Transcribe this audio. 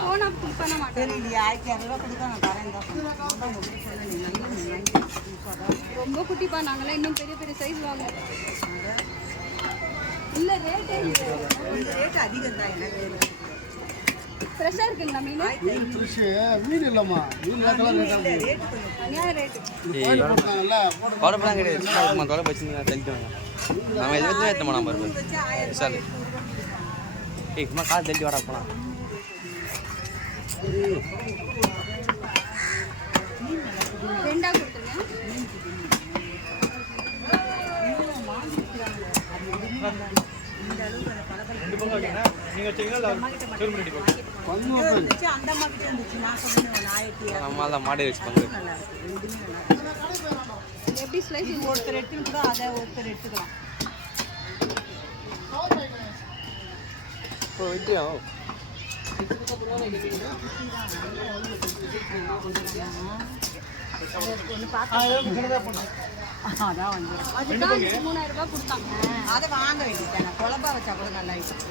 போனா புக் பண்ண மாட்டேன். சரி, 1200 கொடுத்தா நான் தரேன் தான். ரொம்ப குட்டிப்பா, நாங்களாம் இன்னும் பெரிய பெரிய சைஸ் வாங்குவோம். இல்லை ரேட்டு ரேட் அதிகம் தான். எனக்கு ஃப்ரெஷ்ஷாக இருக்குங்களா மீன்? மீன் இல்லைம்மா, மீன் ரேட்டு கொஞ்சம் தனியாக ரேட்டு. குழப்பெல்லாம் கிடையாது. குழப்ப வச்சுருந்தா தெளிச்சுவாங்க. நம்ம எது வச்சு ஏற்ற போனா பாருங்க சார். சும்மா கால் தெளிச்சு வாடா போலாம். ரெண்டாக கொடுத்துருங்க. நம்ம தான் மாடு வச்சுக்கோங்க. எப்படி ஸ்லைஸ் ஒருத்தர் எடுத்துன்னு கூட அதை ஒருத்தர் எடுத்துக்கலாம். இப்போ வெட்டியும் அதுதான் 3000 ரூபாய் கொடுத்தாங்க. அதை வாங்க வேண்டியது குழம்பா வச்சா கூட நல்லா இருக்கும்.